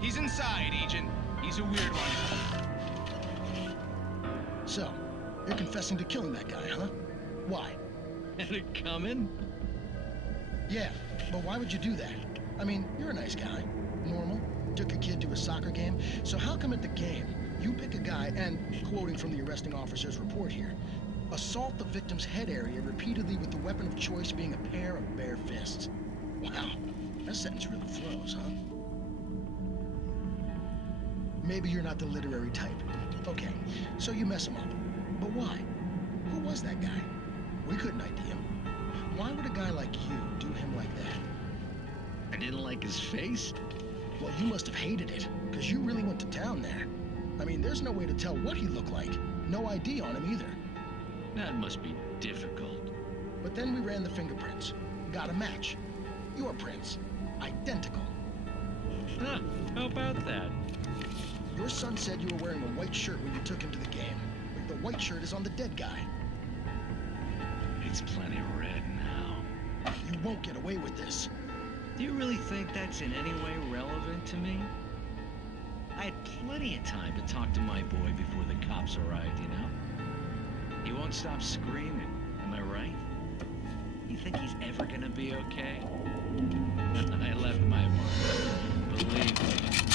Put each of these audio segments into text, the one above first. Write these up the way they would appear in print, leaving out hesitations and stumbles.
He's inside, Agent. He's a weird one. So, you're confessing to killing that guy, huh? Why? Had it coming? Yeah, but why would you do that? I mean, you're a nice guy. Normal. Took your kid to a soccer game. So how come at the game, you pick a guy and, quoting from the arresting officer's report here, assault the victim's head area repeatedly with the weapon of choice being a pair of bare fists? Wow, that sentence really flows, huh? Maybe you're not the literary type. Okay, so you mess him up. But why? Who was that guy? We couldn't ID him. Why would a guy like you do him like that? I didn't like his face. Well, you must have hated it, because you really went to town there. I mean, there's no way to tell what he looked like. No ID on him either. That must be difficult. But then we ran the fingerprints. Got a match. Your prints. Identical. Huh, how about that? Your son said you were wearing a white shirt when you took him to the game. But the white shirt is on the dead guy. It's plenty red now. You won't get away with this. Do you really think that's in any way relevant to me? I had plenty of time to talk to my boy before the cops arrived, you know? He won't stop screaming, am I right? You think he's ever gonna be okay? I left my mark. Believe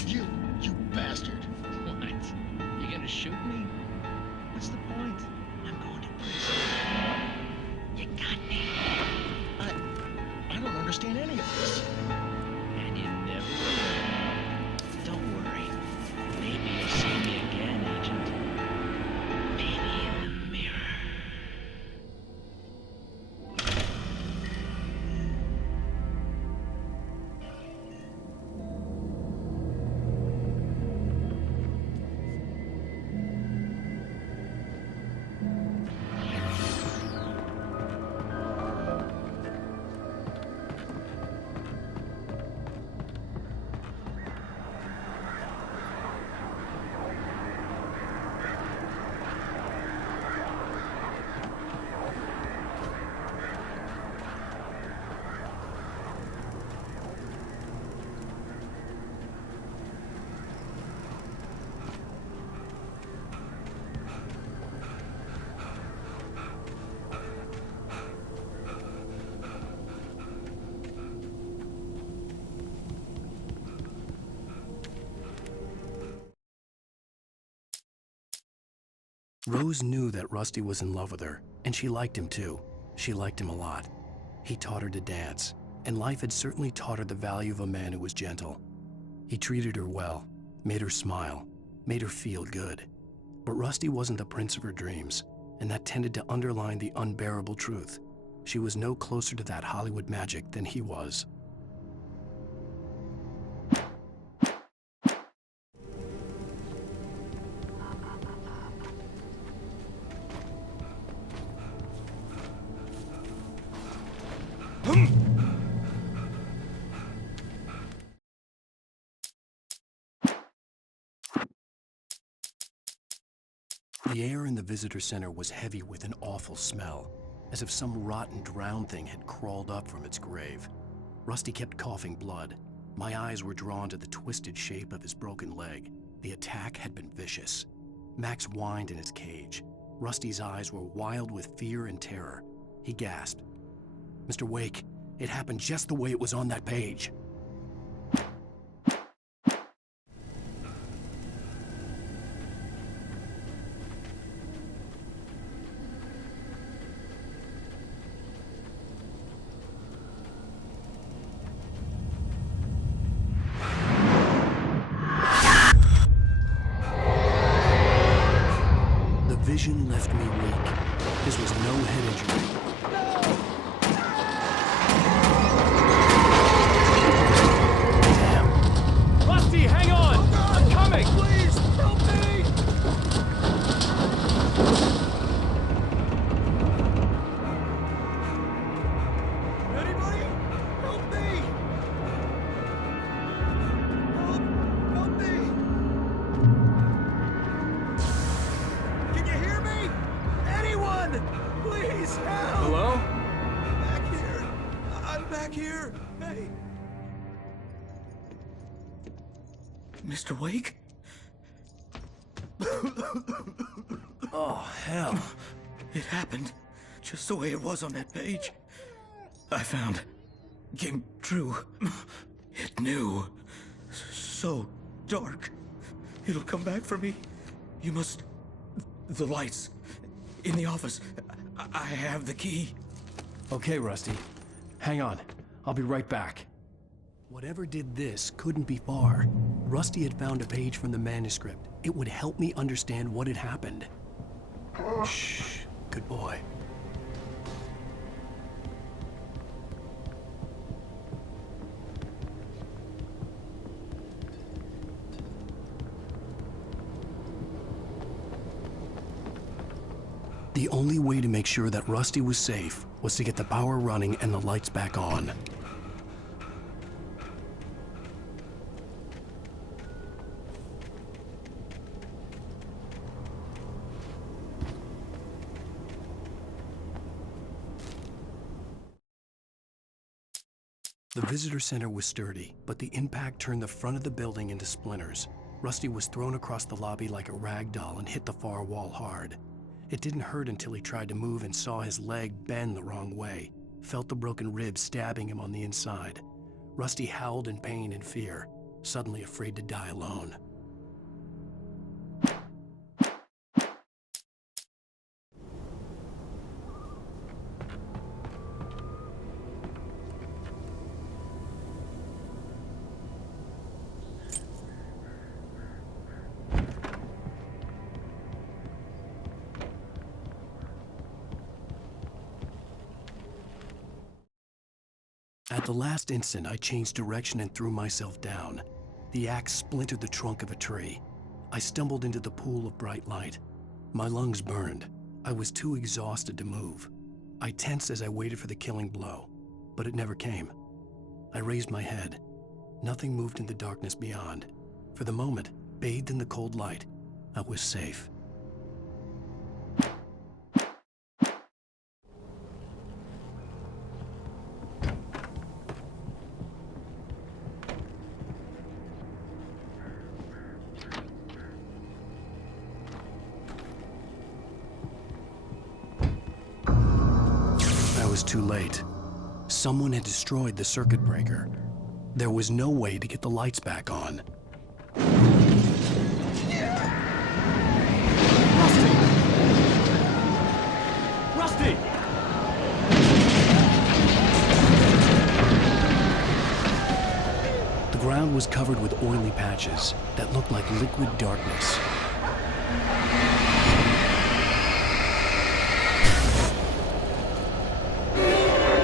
me. You bastard. What? You gonna shoot me? What's the point? I'm going to prison. You got me. I don't understand any of this. And you never will. Don't worry. Maybe you'll see me again, Agent. Maybe in the mirror. Rose knew that Rusty was in love with her, and she liked him too. She liked him a lot. He taught her to dance, and life had certainly taught her the value of a man who was gentle. He treated her well, made her smile, made her feel good. But Rusty wasn't the prince of her dreams, and that tended to underline the unbearable truth. She was no closer to that Hollywood magic than he was. The air in the visitor center was heavy with an awful smell, as if some rotten drowned thing had crawled up from its grave. Rusty kept coughing blood. My eyes were drawn to the twisted shape of his broken leg. The attack had been vicious. Max whined in his cage. Rusty's eyes were wild with fear and terror. He gasped. "Mr. Wake, it happened just the way it was on that page." The vision left me weak. This was no head injury. Damn. Rusty, hang on! I'm coming! Please, help me! Anybody? Help me! Help me! Can you hear me? Anyone! Please, help! Hello? Back here. I'm back here. Hey. Mr. Wake? Oh, hell. It happened just the way it was on that page. I found. Came true. It knew. So dark. It'll come back for me. You must... The lights. In the office. I have the key. Okay, Rusty. Hang on. I'll be right back. Whatever did this couldn't be far. Rusty had found a page from the manuscript. It would help me understand what had happened. Shh. Good boy. The only way to make sure that Rusty was safe was to get the power running and the lights back on. The visitor center was sturdy, but the impact turned the front of the building into splinters. Rusty was thrown across the lobby like a rag doll and hit the far wall hard. It didn't hurt until he tried to move and saw his leg bend the wrong way, felt the broken rib stabbing him on the inside. Rusty howled in pain and fear, suddenly afraid to die alone. At the last instant, I changed direction and threw myself down. The axe splintered the trunk of a tree. I stumbled into the pool of bright light. My lungs burned. I was too exhausted to move. I tensed as I waited for the killing blow, but it never came. I raised my head. Nothing moved in the darkness beyond. For the moment, bathed in the cold light, I was safe. I was too late. Someone had destroyed the circuit breaker. There was no way to get the lights back on. Rusty! The ground was covered with oily patches that looked like liquid darkness.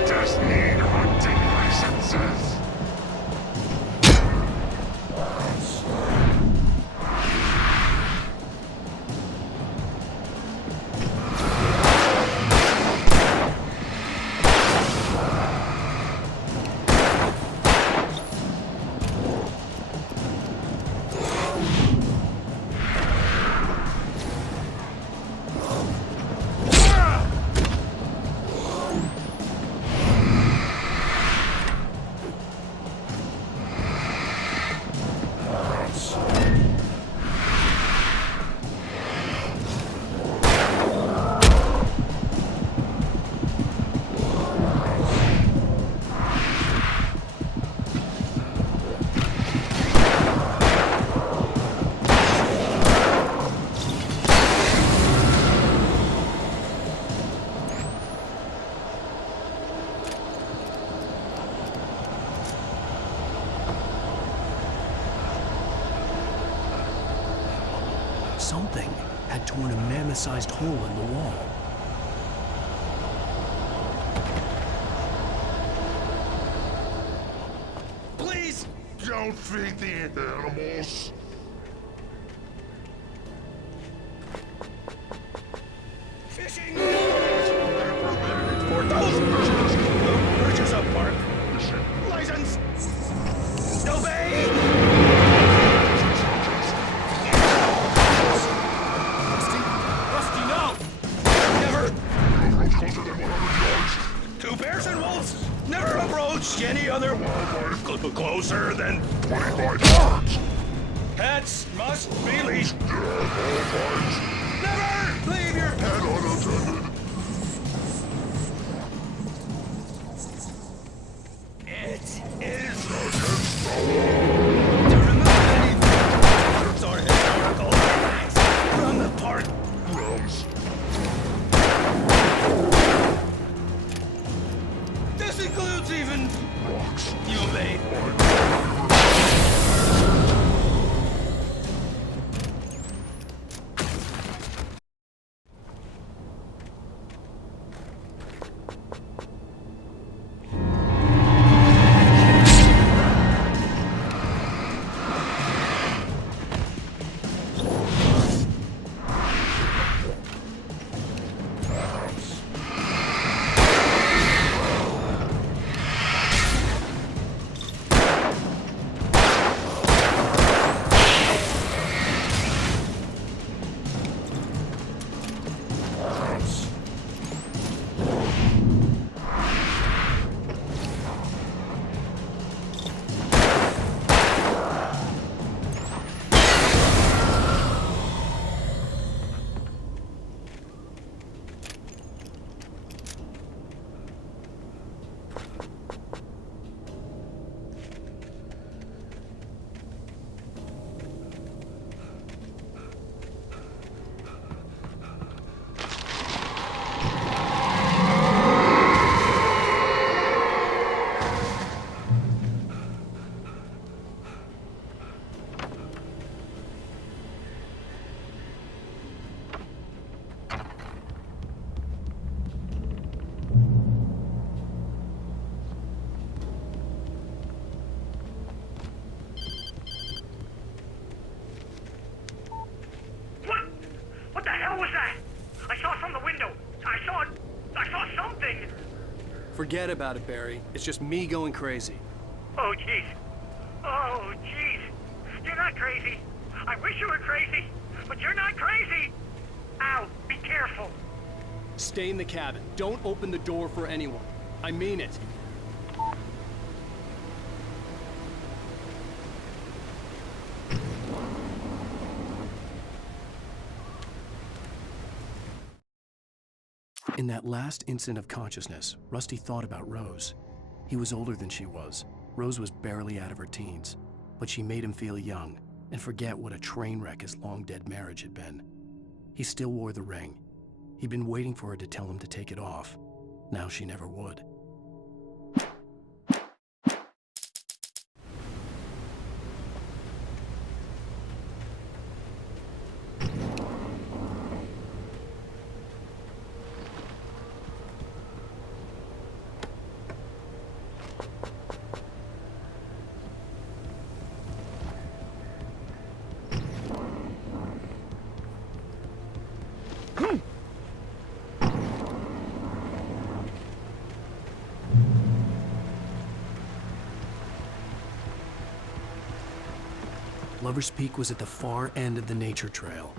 Just need hunting licenses. Something had torn a mammoth-sized hole in the wall. Please! Don't feed the animals. Fishing! For those purchase of park. License! Obey! Rusty, no! Never! Approach closer than 100 yards. Two bears and wolves! Never approach any other wildlife closer than 25 yards. Pets must be leashed. Never leave your pet unattended. It is against the law to remove any pictures or historical artifacts from the park Grounds. This includes even Rocks. you, babe. What the hell was that? I saw from the window. I saw something. Forget about it, Barry. It's just me going crazy. Oh, jeez. Oh, jeez. You're not crazy. I wish you were crazy, but you're not crazy. Ow, be careful. Stay in the cabin. Don't open the door for anyone. I mean it. In that last instant of consciousness, Rusty thought about Rose. He was older than she was. Rose was barely out of her teens, but she made him feel young and forget what a train wreck his long-dead marriage had been. He still wore the ring. He'd been waiting for her to tell him to take it off. Now she never would. Lover's Peak was at the far end of the nature trail.